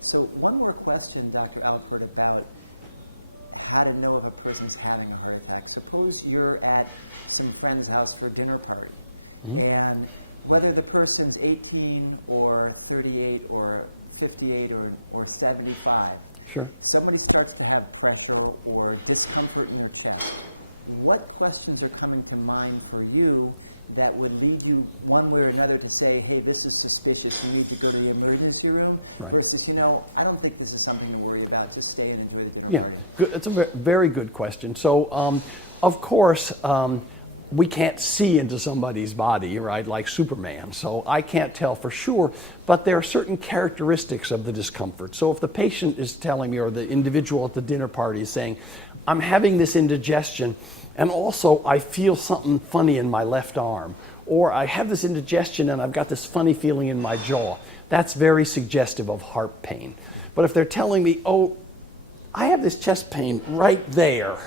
So one more question, Dr. Alpert, about how to know if a person's having a heart attack. Suppose you're at some friend's house for a dinner party, and whether the person's 18 or 38 or 58 or 75, Sure. somebody starts to have pressure or discomfort in their chest. What questions are coming to mind for you that would lead you one way or another to say, hey, this is suspicious, you need to go to the emergency room, versus, I don't think this is something to worry about, just stay and enjoy the dinner party? Good. It's a very good question. So, of course, we can't see into somebody's body, right, like Superman. So I can't tell for sure, but there are certain characteristics of the discomfort. So if the patient is telling me, or the individual at the dinner party is saying, I'm having this indigestion, and also I feel something funny in my left arm, or I have this indigestion and I've got this funny feeling in my jaw, that's very suggestive of heart pain. But if they're telling me, oh, I have this chest pain right there,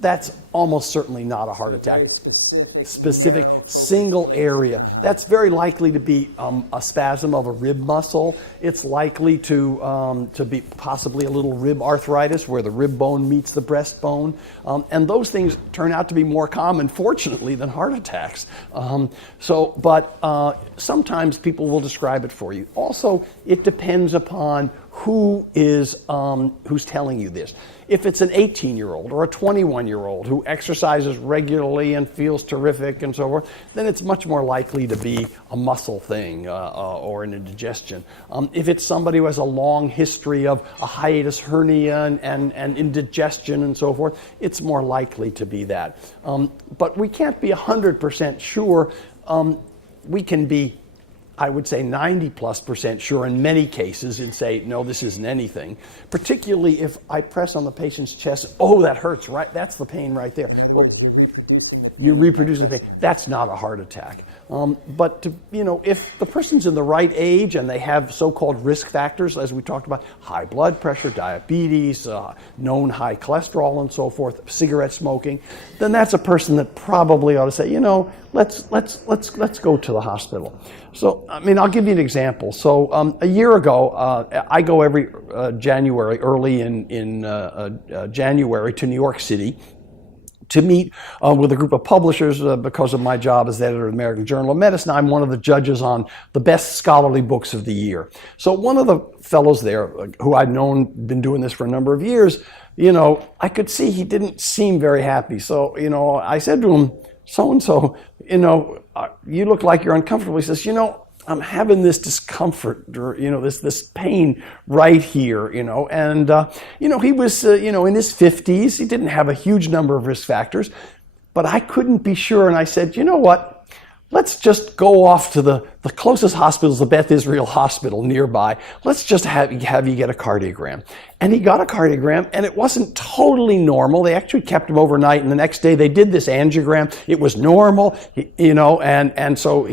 that's almost certainly not a heart attack. So a very specific narrow, focused single place. area. That's very likely to be a spasm of a rib muscle. It's likely to be possibly a little rib arthritis where the rib bone meets the breastbone. And those things turn out to be more common, fortunately, than heart attacks. But sometimes people will describe it for you. Also, it depends upon who's telling you this. If it's an 18-year-old or a 21-year-old who exercises regularly and feels terrific and so forth, then it's much more likely to be a muscle thing or an indigestion. If it's somebody who has a long history of a hiatus hernia and indigestion and so forth, it's more likely to be that. But we can't be 100% sure. We can be, I would say, 90+% sure in many cases and say, no, this isn't anything. Particularly if I press on the patient's chest, oh, that hurts, right? That's the pain right there. In other words, you're reproducing the pain by pressing on it. That's not a heart attack. But if the person's in the right age and they have so-called risk factors, as we talked about, high blood pressure, diabetes, known high cholesterol and so forth, cigarette smoking, then that's a person that probably ought to say, let's go to the hospital. So, I'll give you an example. So, a year ago, I go every January, early in January, to New York City to meet with a group of publishers because of my job as editor of the American Journal of Medicine. I'm one of the judges on the best scholarly books of the year. So one of the fellows there, who I've been doing this for a number of years, I could see he didn't seem very happy. So, I said to him, so-and-so, you look like you're uncomfortable. He says, I'm having this discomfort, or, this pain right here, and, he was, in his 50s. He didn't have a huge number of risk factors, but I couldn't be sure. And I said, you know what? Let's just go off to the closest hospital is the Beth Israel Hospital nearby. Let's just have you get a cardiogram. And he got a cardiogram, and it wasn't totally normal. They actually kept him overnight, and the next day they did this angiogram. It was normal, and so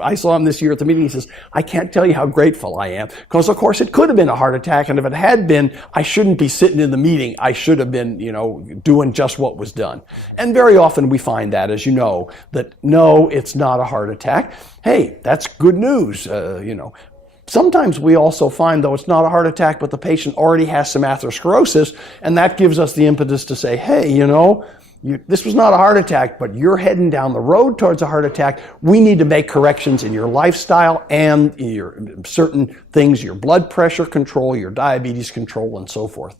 I saw him this year at the meeting. He says, I can't tell you how grateful I am, because of course it could have been a heart attack, and if it had been, I shouldn't be sitting in the meeting. I should have been, doing just what was done. Mm-hmm. And very often we find that, as you know, that no, it's not a heart attack. Hey, that's good news, Sometimes we also find, though, it's not a heart attack, but the patient already has some atherosclerosis, and that gives us the impetus to say, hey, this was not a heart attack, but you're heading down the road towards a heart attack. We need to make corrections in your lifestyle and your certain things, your blood pressure control, your diabetes control, and so forth.